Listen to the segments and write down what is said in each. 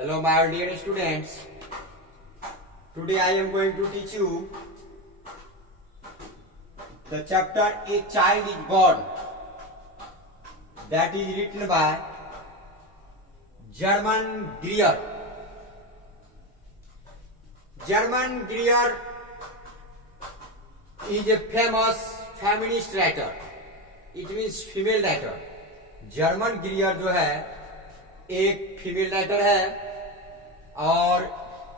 Hello my dear students. Today I am going to teach you the chapter A Child is Born, that is written by German Greer. German Greer is a famous feminist writer. It means female writer. German ग्रियर जो है एक female writer है और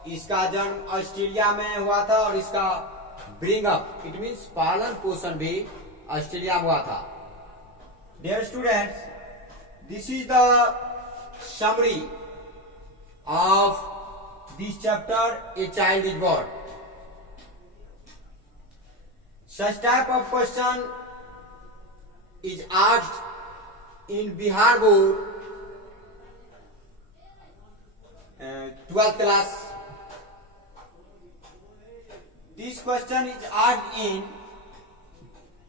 इसका जन्म Australia में हुआ था और इसका ब्रिंग अप इट मीन्स पालन पोषण भी ऑस्ट्रेलिया में हुआ था. Dear students, this is the summary of this chapter a child is born. Such type of question is asked in Bihar Board 12th class. This question is asked in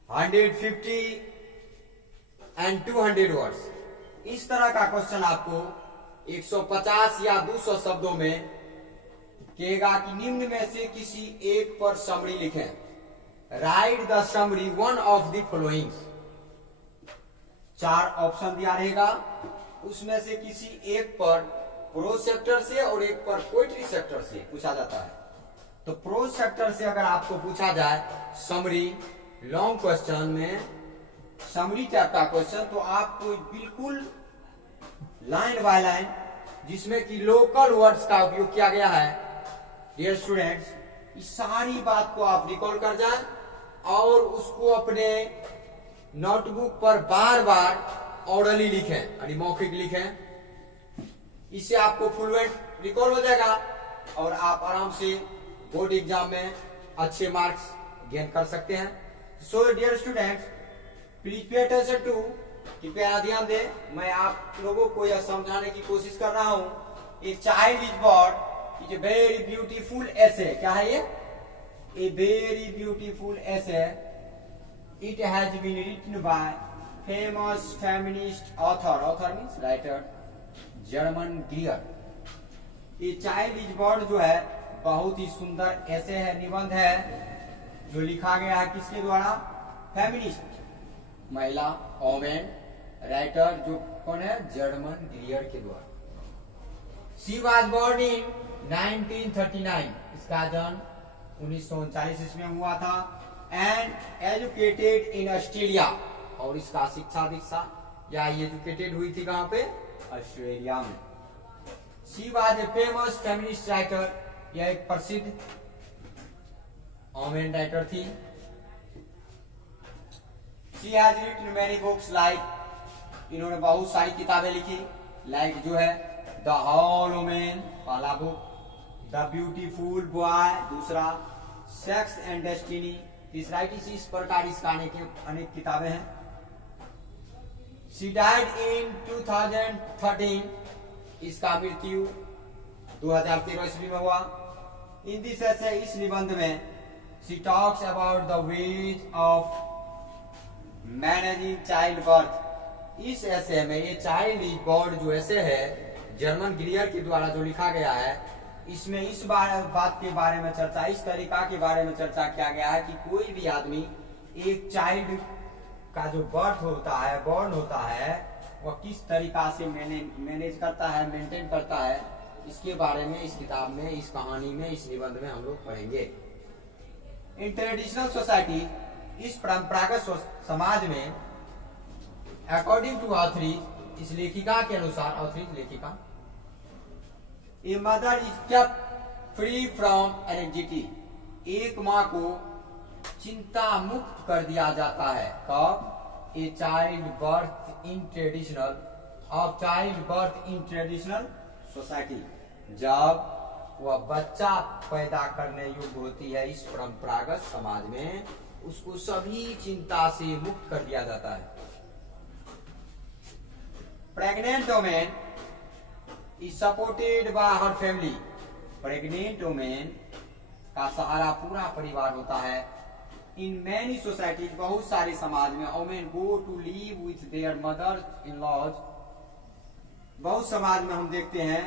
150 and 200 words. इस तरह का question आपको 150 या 200 शब्दों में कहेगा कि निम्न में से किसी एक पर समरी लिखें. Right the summary one of the followings. 4 option दिया रहेगा, उसमें से किसी एक पर प्रोज सेक्टर से और एक पर पोएट्री सेक्टर से पूछा जाता है. तो प्रोज सेक्टर से अगर आपको पूछा जाए समरी लॉन्ग क्वेश्चन में समरी टाइप का क्वेश्चन, तो आपको बिल्कुल लाइन बाय लाइन जिसमें कि लोकल वर्ड्स का उपयोग किया गया है. डियर स्टूडेंट्स, इस सारी बात को आप रिकॉल कर जाए और उसको अपने नोटबुक पर बार बार ऑर्डरली लिखें यानी मौखिक लिखें. इससे आपको फ्लुएंट रिकॉल हो जाएगा और आप आराम से बोर्ड एग्जाम में अच्छे मार्क्स गेन कर सकते हैं. So dear students, please pay attention to. कृपया ध्यान दें, मैं आप लोगों को यह समझाने की कोशिश कर रहा हूं. A child is born is a very beautiful essay. क्या है ये? A very beautiful essay. It has been written by famous feminist author. Author means writer. German Greer. ये चाइल्ड इज बॉर्न जो है बहुत ही सुंदर ऐसे है, निबंध है जो लिखा गया है किसके द्वारा? फेमिनिस्ट महिला वोमेन राइटर जो कौन है? जर्मन ग्रियर के द्वारा. She was born in 1939. इसका जन्म 1939 इसमें हुआ था. And educated in Australia. और इसका शिक्षा दीक्षा या एजुकेटेड हुई थी कहां पे? ऑस्ट्रेलिया में. She was a famous feminist writer. यह एक प्रसिद्ध वोमेन राइटर थी. She has written many books like. इन्होंने बहुत सारी किताबें लिखी. लाइक जो है द होल वुमेन पहला बुक, द ब्यूटीफुल बॉय दूसरा, सेक्स एंड डेस्टिनी तीसरा. इस प्रकार इसका अनेक किताबें हैं. She died in 2013. इसका मृत्यु 2013 ईस्वी में हुआ. इन दिस ऐसे इस निबंध में she talks about the ways of managing child birth. इस ऐसे में ये चाइल्ड इज बॉर्न जो ऐसे है जर्मन ग्रियर के द्वारा जो लिखा गया है, इसमें इस बात के बारे में चर्चा, इस तरीका के बारे में चर्चा किया गया है कि कोई भी आदमी एक चाइल्ड का जो बर्थ होता है, बॉर्न होता है, वह किस तरीका से मैनेज करता है, मेंटेन करता है, इसके बारे में इस किताब में, इस कहानी में, इस निबंध में हम लोग पढ़ेंगे. इन ट्रेडिशनल सोसाइटी, इस परंपरागत समाज में, अकॉर्डिंग टू ऑथरी, इस लेखिका के अनुसार, ऑथरी लेखिका, a mother is kept free from anxiety. एक माँ को चिंता मुक्त कर दिया जाता है. कब? A child birth in traditional of child birth in traditional society. जब वह बच्चा पैदा करने योग्य होती है इस परंपरागत समाज में, उसको सभी चिंता से मुक्त कर दिया जाता है. Pregnant women is supported by her family. Pregnant women का सहारा पूरा परिवार होता है. इन मैनी सोसाइटीज, बहुत सारे समाज में, women go to live with their mother in laws. बहुत समाज में हम देखते हैं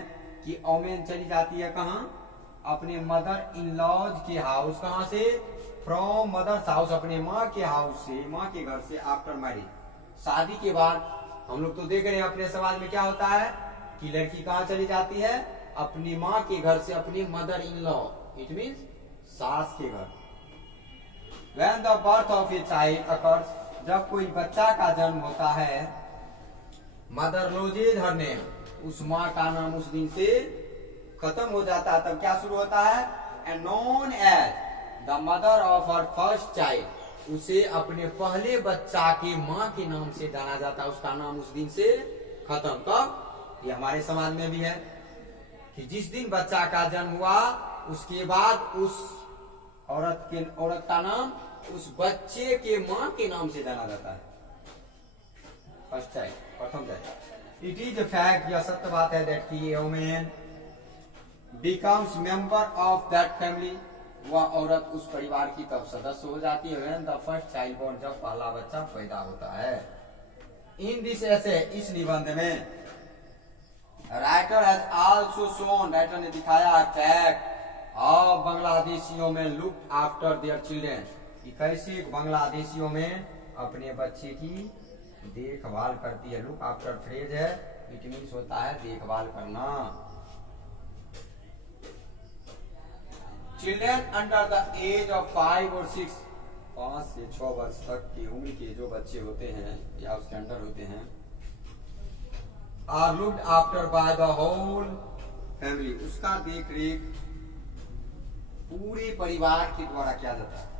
कि ओमेन चली जाती है कहाँ, अपने मदर इन लॉज के हाउस। कहाँ से, फ्रॉम मदर्स हाउस, अपने माँ के हाउस से, माँ के घर से, आफ्टर मैरिज, शादी के बाद। हम लोग तो देख रहे हैं अपने समाज में क्या होता है कि लड़की कहाँ चली जाती है, अपनी माँ के घर से, अपनी mother in law, it means सास के घर। When the birth of a child occurs, जब कोई बच्चा का जन्म होता है, मदर लॉजेज हर नेम, उस माँ का नाम उस दिन से खत्म हो जाता है। तब क्या शुरू होता है, and known as the mother of her first child, उसे अपने पहले बच्चा के माँ के नाम से जाना जाता है। उसका नाम उस दिन से खत्म। कब, ये हमारे समाज में भी है कि जिस दिन बच्चा का जन्म हुआ उसके बाद उस औरत का नाम उस बच्चे के माँ के नाम से जाना जाता है, फर्स्ट चाइल्ड, प्रथम child. It is a fact, यह सत्य बात है, दैट की women becomes member of that family, वह औरत उस परिवार की तब सदस्य हो जाती है, when the first child born, जब पहला बच्चा पैदा होता है। इन दिस ऐसे, इस निबंध में writer has also shown, writer ने दिखाया फैक्ट ऑफ बांग्लादेशियों में लुक आफ्टर देयर चिल्ड्रेन, कि कैसे बांग्लादेशियों में अपने बच्चे की देखभाल करती है। लुक आफ्टर फ्रेज है, इट मीन्स होता है देखभाल करना। Children under the age of 5 और 6, 5 से 6 वर्ष तक की उम्र के जो बच्चे होते हैं या उसके अंडर होते हैं, are looked after by the whole family, उसका देख रेख पूरे परिवार के द्वारा किया जाता है।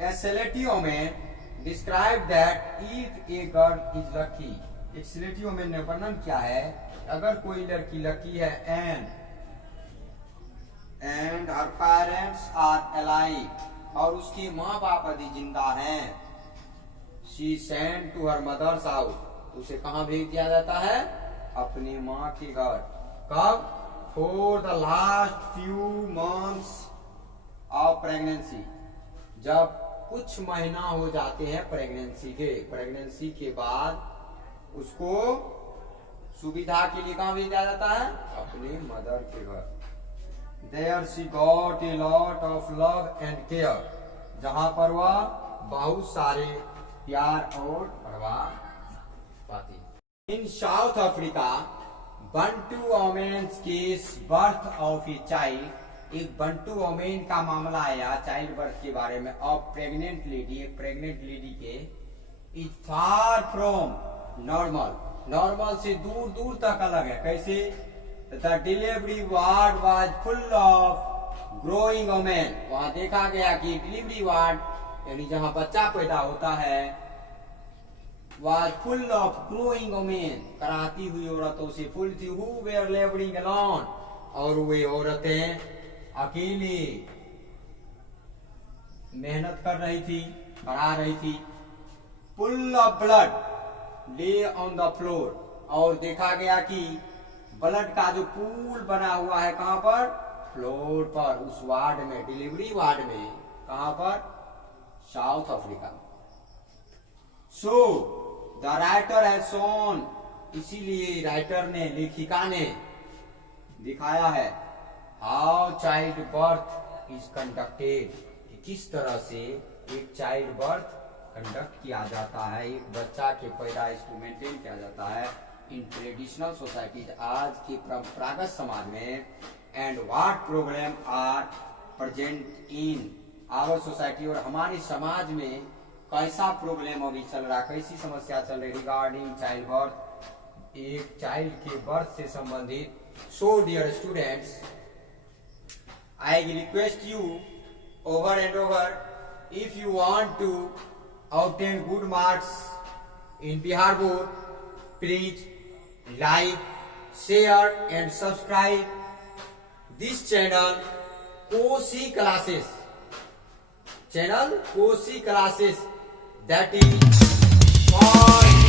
ए सेलेटिव में describe that if a girl is lucky, एक सेलेटिव में ने वर्णन किया है अगर कोई लड़की लकी है, and her parents are alive, और उसके माँ बाप यदि जिंदा हैं, she send to her mother's house, उसे कहाँ भेज दिया जाता है, अपनी माँ के घर। कब, for the last few months of pregnancy, जब कुछ महीना हो जाते हैं प्रेगनेंसी के बाद उसको सुविधा के लिए कहाँ भेजा जाता है, अपने मदर के घर। There she got a lot of love and care, जहाँ पर वह बहुत सारे प्यार और परवाह पाती। In South Africa, Bantu women's case birth of a child, एक बंटू वोमेन का मामला आया चाइल्ड बर्थ के बारे में, ऑफ प्रेग्नेंट लेडी, एक प्रेग्नेंट लेडी के, इज फार फ्रॉम नॉर्मल से दूर दूर तक अलग है। कैसे, the delivery ward was full of growing women, वहां देखा गया कि डिलीवरी वार्ड यानी जहां बच्चा पैदा होता है, was full of growing women, कराती हुई औरतों से फुल थी, हु वेयर लेबरिंग अलोन, और वे औरतें अकेले मेहनत कर रही थी, पढ़ा रही थी। फुल ऑफ ब्लड ले ऑन द फ्लोर, और देखा गया कि ब्लड का जो पूल बना हुआ है कहां पर, फ्लोर पर, उस वार्ड में, डिलीवरी वार्ड में। कहां पर, south Africa. So the writer has shown, इसीलिए राइटर ने, लेखिका ने दिखाया है, how child birth is conducted, किस तरह से एक चाइल्ड बर्थ कंडक्ट किया जाता है, एक बच्चा के पैदाइश को मेंटेन किया जाता है इन ट्रेडिशनल सोसाइटीज, आज के परंपरागत समाज में, and what problem are present in our society, और हमारे समाज में कैसा प्रॉब्लम अभी चल रहा, कैसी समस्या चल रही रिगार्डिंग चाइल्ड बर्थ, एक चाइल्ड के बर्थ से संबंधित। So dear students, I request you over and over, if you want to obtain good marks in Bihar Board, please like, share and subscribe this channel Koshi Classes, that is for